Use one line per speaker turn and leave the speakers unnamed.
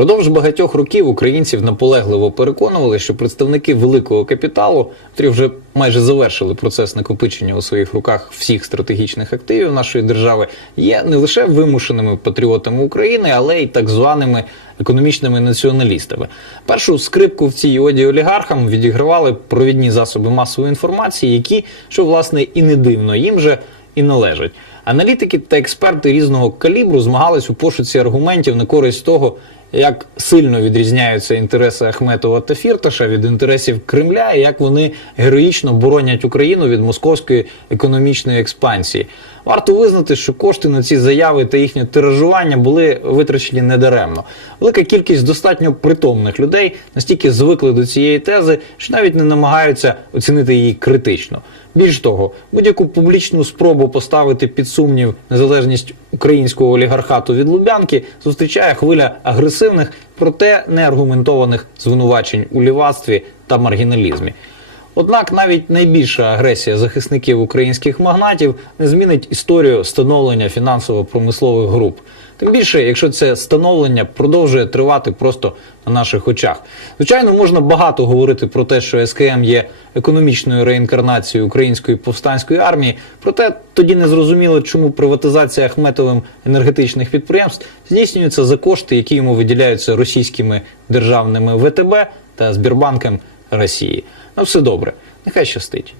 Продовж багатьох років українців наполегливо переконували, що представники великого капіталу, які вже майже завершили процес накопичення у своїх руках всіх стратегічних активів нашої держави, є не лише вимушеними патріотами України, але й так званими економічними націоналістами. Першу скрипку в цій оді олігархам відігравали провідні засоби масової інформації, які, що власне і не дивно, їм же і належать. Аналітики та експерти різного калібру змагались у пошуці аргументів на користь того, як сильно відрізняються інтереси Ахметова та Фірташа від інтересів Кремля, і як вони героїчно боронять Україну від московської економічної експансії. Варто визнати, що кошти на ці заяви та їхнє тиражування були витрачені недаремно. Велика кількість достатньо притомних людей настільки звикли до цієї тези, що навіть не намагаються оцінити її критично. Більш того, будь-яку публічну спробу поставити під сумнів незалежність українського олігархату від Лубянки зустрічає хвиля агресивних, проте неаргументованих звинувачень у лівацтві та маргіналізмі. Однак навіть найбільша агресія захисників українських магнатів не змінить історію становлення фінансово-промислових груп. Тим більше, якщо це становлення продовжує тривати просто на наших очах. Звичайно, можна багато говорити про те, що СКМ є економічною реінкарнацією української повстанської армії. Проте тоді не зрозуміло, чому приватизація Ахметовим енергетичних підприємств здійснюється за кошти, які йому виділяються російськими державними ВТБ та Збірбанком Росії. Ну, все добре, нехай щастить.